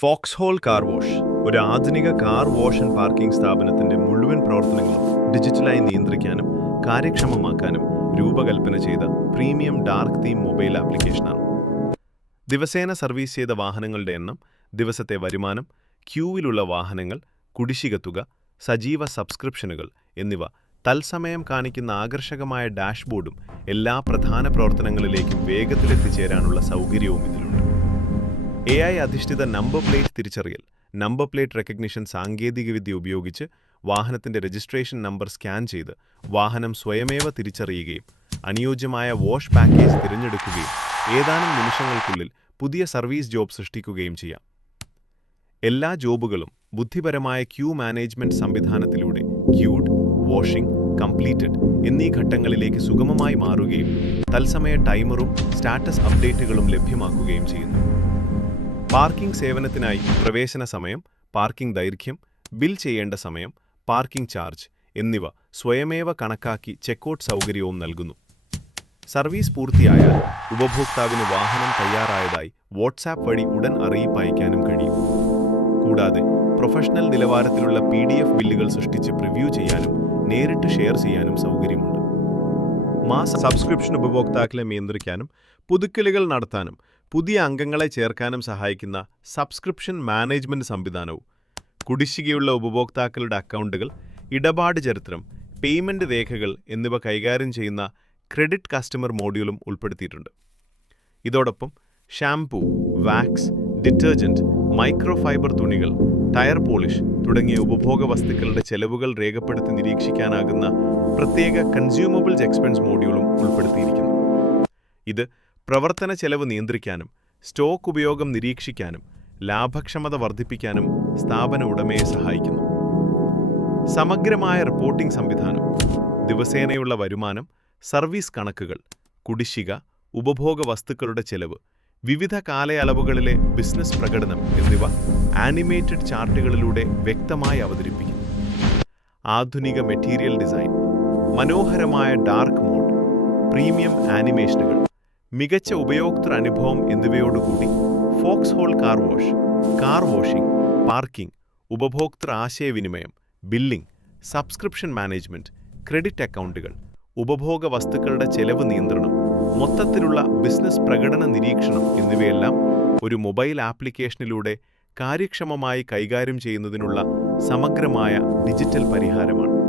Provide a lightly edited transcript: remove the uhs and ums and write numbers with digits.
ഫോക്സ്ഹോൾ car wash ഒരു ആധുനിക car wash and parking സ്ഥാപനത്തിന്റെ മുഴുവൻ പ്രവർത്തനങ്ങളും ഡിജിറ്റലായി നിയന്ത്രിക്കാനും കാര്യക്ഷമമാക്കാനും രൂപകൽപ്പന ചെയ്ത പ്രീമിയം ഡാർക്ക് തീം മൊബൈൽ ആപ്ലിക്കേഷനാണ്. ദിവസേന സർവീസ് ചെയ്ത വാഹനങ്ങളുടെ എണ്ണം, ദിവസത്തെ വരുമാനം, ക്യൂവിലുള്ള വാഹനങ്ങൾ, കുടിശ്ശിക തുക, സജീവ സബ്സ്ക്രിപ്ഷനുകൾ എന്നിവ തത്സമയം കാണിക്കുന്ന ആകർഷകമായ ഡാഷ്ബോർഡും എല്ലാ പ്രധാന പ്രവർത്തനങ്ങളിലേക്കും വേഗത്തിൽ എത്തിച്ചേരാനുള്ള സൗകര്യവും ഇതിലുണ്ട്. AI അധിഷ്ഠിത നമ്പർ പ്ലേറ്റ് തിരിച്ചറിയൽ, നമ്പർ പ്ലേറ്റ് റെക്കഗ്നിഷൻ സാങ്കേതികവിദ്യ ഉപയോഗിച്ച് വാഹനത്തിന്റെ രജിസ്ട്രേഷൻ നമ്പർ സ്കാൻ ചെയ്ത് വാഹനം സ്വയമേവ തിരിച്ചറിയുകയും അനുയോജ്യമായ വാഷ് പാക്കേജ് തിരഞ്ഞെടുക്കുകയും ഏതാനും നിമിഷങ്ങൾക്കുള്ളിൽ പുതിയ സർവീസ് ജോബ് സൃഷ്ടിക്കുകയും ചെയ്യാം. എല്ലാ ജോബുകളും ബുദ്ധിപരമായ ക്യൂ മാനേജ്മെന്റ് സംവിധാനത്തിലൂടെ ക്യൂഡ്, വാഷിംഗ്, കംപ്ലീറ്റഡ് എന്നീ ഘട്ടങ്ങളിലേക്ക് സുഗമമായി മാറുകയും തത്സമയ ടൈമറും സ്റ്റാറ്റസ് അപ്ഡേറ്റുകളും ലഭ്യമാക്കുകയും ചെയ്യുന്നു. പാർക്കിംഗ് സേവനത്തിനായി പ്രവേശന സമയം, പാർക്കിംഗ് ദൈർഘ്യം, ബിൽ ചെയ്യേണ്ട സമയം, പാർക്കിംഗ് ചാർജ് എന്നിവ സ്വയമേവ കണക്കാക്കി ചെക്കൗട്ട് സൗകര്യവും നൽകുന്നു. സർവീസ് പൂർത്തിയായാൽ ഉപഭോക്താവിന് വാഹനം തയ്യാറായതായി വാട്സാപ്പ് വഴി ഉടൻ അറിയിപ്പ് അയക്കാനും കഴിയും. കൂടാതെ പ്രൊഫഷണൽ നിലവാരത്തിലുള്ള PDF ബില്ലുകൾ സൃഷ്ടിച്ച് പ്രിവ്യൂ ചെയ്യാനും നേരിട്ട് ഷെയർ ചെയ്യാനും സൗകര്യമുണ്ട്. മാസ സബ്സ്ക്രിപ്ഷൻ ഉപഭോക്താക്കളെ നിയന്ത്രിക്കാനും പുതുക്കലുകൾ നടത്താനും പുതിയ അംഗങ്ങളെ ചേർക്കാനും സഹായിക്കുന്ന സബ്സ്ക്രിപ്ഷൻ മാനേജ്മെന്റ് സംവിധാനവും, കുടിശ്ശികയുള്ള ഉപഭോക്താക്കളുടെ അക്കൗണ്ടുകൾ, ഇടപാട് ചരിത്രം, പേയ്മെന്റ് രേഖകൾ എന്നിവ കൈകാര്യം ചെയ്യുന്ന ക്രെഡിറ്റ് കസ്റ്റമർ മോഡ്യൂളും ഉൾപ്പെടുത്തിയിട്ടുണ്ട്. ഇതോടൊപ്പം ഷാംപൂ, വാക്സ്, ഡിറ്റർജന്റ്, മൈക്രോഫൈബർ തുണികൾ, ടയർ പോളിഷ് തുടങ്ങിയ ഉപഭോഗ വസ്തുക്കളുടെ ചെലവുകൾ രേഖപ്പെടുത്തി നിരീക്ഷിക്കാനാകുന്ന പ്രത്യേക കൺസ്യൂമബിൾസ് എക്സ്പെൻസ് മോഡ്യൂളും ഉൾപ്പെടുത്തിയിരിക്കുന്നു. ഇത് പ്രവർത്തന ചെലവ് നിയന്ത്രിക്കാനും സ്റ്റോക്ക് ഉപയോഗം നിരീക്ഷിക്കാനും ലാഭക്ഷമത വർദ്ധിപ്പിക്കാനും സ്ഥാപന ഉടമയെ സഹായിക്കുന്നു. സമഗ്രമായ റിപ്പോർട്ടിംഗ് സംവിധാനം, ദിവസേനയുള്ള വരുമാനം, സർവീസ് കണക്കുകൾ, കുടിശ്ശിക, ഉപഭോഗ വസ്തുക്കളുടെ ചെലവ്, വിവിധ കാലയളവുകളിലെ ബിസിനസ് പ്രകടനം എന്നിവ ആനിമേറ്റഡ് ചാർട്ടുകളിലൂടെ വ്യക്തമായി അവതരിപ്പിക്കുന്നു. ആധുനിക മെറ്റീരിയൽ ഡിസൈൻ, മനോഹരമായ ഡാർക്ക് മോഡ്, പ്രീമിയം ആനിമേഷനുകൾ, മികച്ച ഉപയോക്തൃ അനുഭവം എന്നിവയോടുകൂടി Foxhole car wash, car washing, parking, ഉപഭോക്തൃ ആശയവിനിമയം, ബില്ലിംഗ്, സബ്സ്ക്രിപ്ഷൻ മാനേജ്മെന്റ്, ക്രെഡിറ്റ് അക്കൗണ്ടുകൾ, ഉപഭോഗ വസ്തുക്കളുടെ ചെലവ് നിയന്ത്രണം, മൊത്തത്തിലുള്ള ബിസിനസ് പ്രകടന നിരീക്ഷണം എന്നിവയെല്ലാം ഒരു മൊബൈൽ ആപ്ലിക്കേഷനിലൂടെ കാര്യക്ഷമമായി കൈകാര്യം ചെയ്യുന്നതിനുള്ള സമഗ്രമായ ഡിജിറ്റൽ പരിഹാരമാണ്.